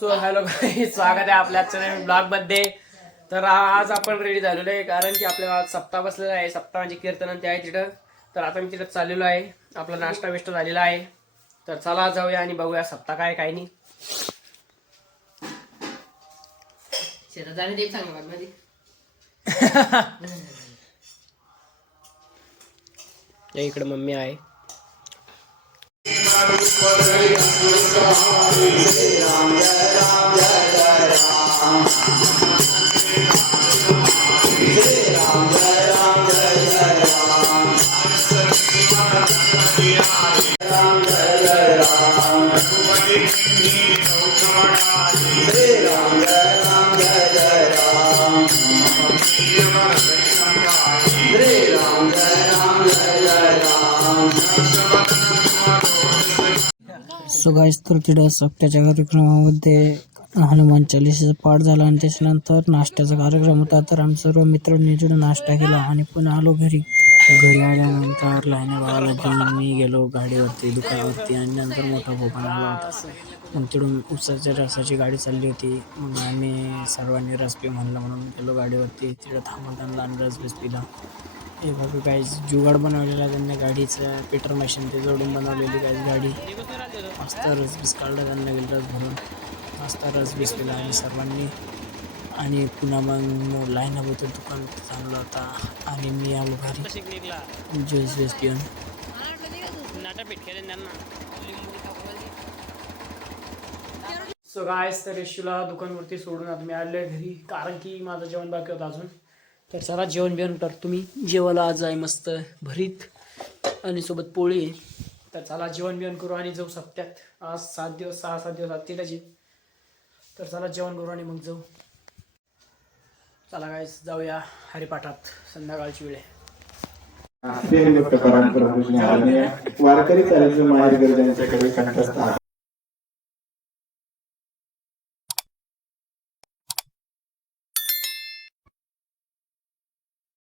So hello guys, स्वागत आहे आपल्या आजच्या ब्लॉग मध्ये. तर आज आपण रेडी झालेलो आहे कारण की आपल्या गावात सप्ताह बसलेला आहे. सप्ताह म्हणजे कीर्तन ते आहे तिथं. तर आता मी तिथं चाललेलो आहे. आपला नाश्ता बिष्ट झालेला आहे. तर चला जाऊया आणि बघूया सप्ताह काय काय नाही. इकडे मम्मी आहे. सो गाईस, तर तिथं सप्त्याच्या कार्यक्रमामध्ये हनुमान चालीसाचा पाठ झाला आणि त्याच्यानंतर नाश्त्याचा कार्यक्रम होता. तर आम्ही सर्व मित्रांनी तिथं नाश्ता केला आणि पुन्हा आलो घरी. घरी आल्यानंतर लहान्या भावाला घेऊन मी गेलो गाडीवरती दुकानावरती आणि नंतर मोठा भाऊ पण आला होता. मग तिथून उसाच्या रसाची गाडी चालली होती. मग आम्ही सर्वांनी रस पी म्हणलं म्हणून गेलो गाडीवरती. तिथं थांबवताना आणि रस बीस पिला. हे बघा काही जुगाड बनवलेला त्यांनी गाडीचं पेट्रोल मशीन ते जोडून बनवलेली काही गाडी. मस्त रस बीस काढला त्यांना गेलं रस भरून. मस्त रस बीस पिला आम्ही सर्वांनी. आणि पुन्हा मग लाईन होतं दुकान चांगलं होता आणि मी आलो घरी ज्यूस बीस पिऊन. सो गाईज, तर यशूला दुकानवरती सोडून आता मी आलोय घरी कारण की माझं जेवण बाकी होतं अजून. तर चला जेवण बिवण करतो मी. जेवायला आज आहे मस्त भरीत आणि सोबत पोळी आहे. तर चला जेवण बिवण करू आणि जाऊ सप्त्यात. आज 6-7 दिवस लागतील त्याची. तर चला जेवण करू आणि मग जाऊ. चला गाईस, जाऊया हरिपाठात. संध्याकाळची वेळ आहे. वारकरी चालीचं माहेर गर्जांच्याकडे कंठस्थ